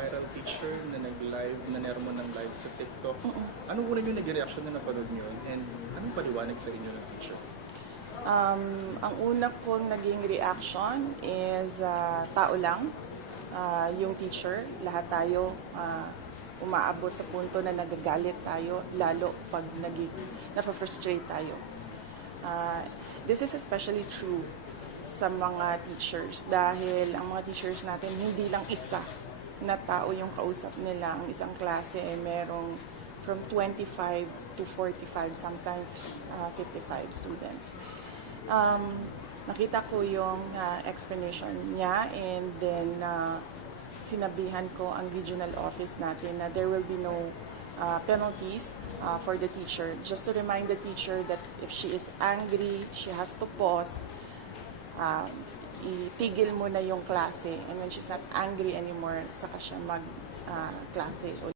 viral teacher na nag-live, na mo ng live sa TikTok. Anong una yung nag-reaction na napanood nyo? And anong paliwanag sa inyo ng teacher? Ang una kong naging reaction is tao lang, yung teacher. Lahat tayo umaabot sa punto na nagagalit tayo, lalo pag na-frustrate tayo. This is especially true sa mga teachers dahil ang mga teachers natin hindi lang isa na tao yung kausap nila. Ang isang klase ay merong from 25 to 45, sometimes 55 students. Nakita ko yung explanation niya and then sinabihan ko ang regional office natin na there will be no penalties for the teacher. Just to remind the teacher that if she is angry, she has to pause, itigil muna yung klase, and when she's not angry anymore, saka siya mag-klase.